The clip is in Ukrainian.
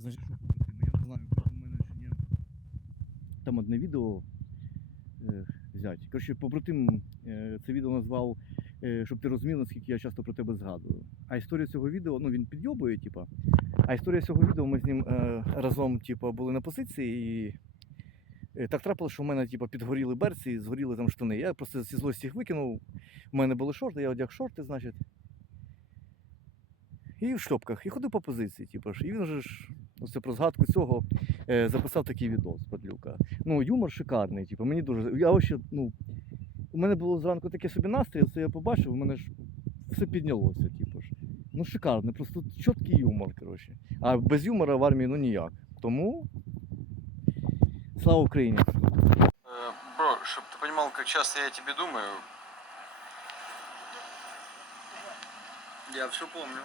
Значить, що побратими, я не знаю, у мене чи ні. Там одне відео е, взяти. Коротше, побратим е, це відео назвав, е, щоб ти розумів, наскільки я часто про тебе згадую. А історія цього відео, ну він підйобує, типа. А історія цього відео ми з ним е, разом, типа, були на позиції і. е, Так трапилося, що в мене типу, підгоріли берці, згоріли там штани. Я просто зі злості їх викинув. У мене були шорти, я одяг шорти, значить. І в шльопках, і ходив по позиції, типу. І він же ж, оце про згадку цього, е, записав такий відос, падлюка. Ну, юмор шикарний, типу, мені дуже. Я вообще, ну, у мене було зранку таке собі настрій, це я побачив, у мене ж все піднялося, типу ж. Ну, шикарний, просто чіткий юмор, коротше. А без юмора в армії ну ніяк. Тому. Слава Україні! Э, Бро, чтобы ты понимал, как часто я о тебе думаю. Я все помню.